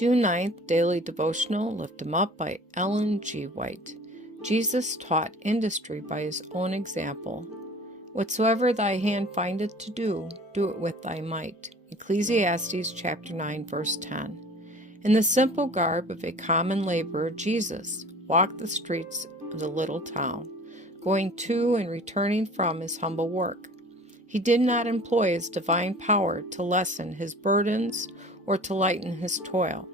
June 9th, Daily Devotional, Lift 'em Up by Ellen G. White. Jesus taught industry by his own example. Whatsoever thy hand findeth to do, do it with thy might. Ecclesiastes chapter 9, verse 10. In the simple garb of a common laborer, Jesus walked the streets of the little town, going to and returning from his humble work. He did not employ his divine power to lessen his burdens or to lighten his toil.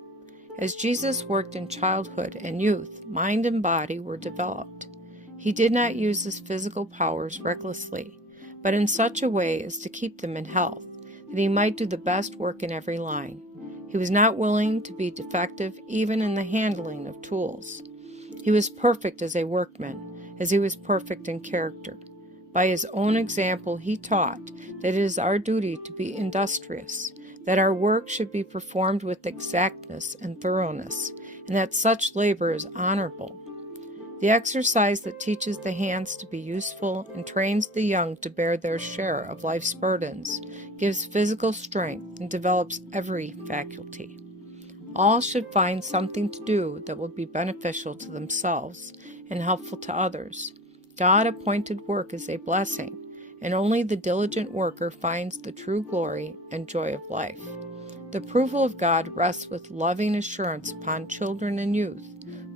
As Jesus worked in childhood and youth, mind and body were developed. He did not use his physical powers recklessly, but in such a way as to keep them in health, that he might do the best work in every line. He was not willing to be defective even in the handling of tools. He was perfect as a workman, as he was perfect in character. By his own example, he taught that it is our duty to be industrious, that our work should be performed with exactness and thoroughness, and that such labor is honorable. The exercise that teaches the hands to be useful and trains the young to bear their share of life's burdens gives physical strength and develops every faculty. All should find something to do that will be beneficial to themselves and helpful to others. God appointed work as a blessing, and only the diligent worker finds the true glory and joy of life. The approval of God rests with loving assurance upon children and youth,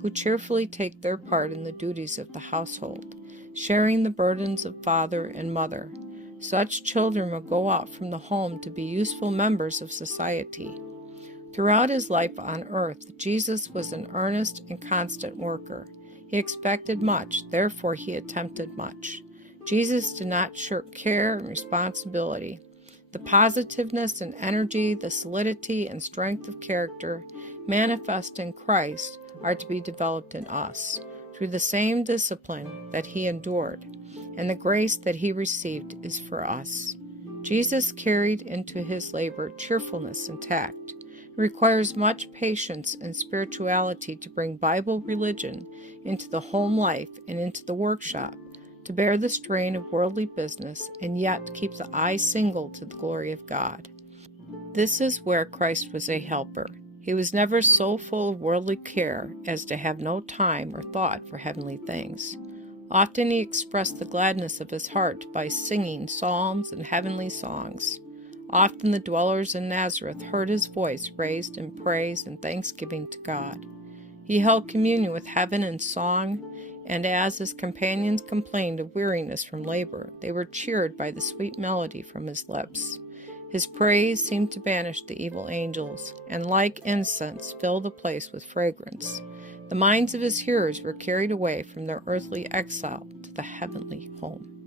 who cheerfully take their part in the duties of the household, sharing the burdens of father and mother. Such children will go out from the home to be useful members of society. Throughout his life on earth, Jesus was an earnest and constant worker. He expected much, therefore he attempted much. Jesus did not shirk care and responsibility. The positiveness and energy, the solidity and strength of character manifest in Christ are to be developed in us through the same discipline that he endured, and the grace that he received is for us. Jesus carried into his labor cheerfulness and tact. It requires much patience and spirituality to bring Bible religion into the home life and into the workshop, to bear the strain of worldly business and yet keep the eye single to the glory of God. This is where Christ was a helper. He was never so full of worldly care as to have no time or thought for heavenly things. Often he expressed the gladness of his heart by singing psalms and heavenly songs. Often the dwellers in Nazareth heard his voice raised in praise and thanksgiving to God. He held communion with heaven in song, and as his companions complained of weariness from labor, they were cheered by the sweet melody from his lips. His praise seemed to banish the evil angels, and like incense fill the place with fragrance. The minds of his hearers were carried away from their earthly exile to the heavenly home.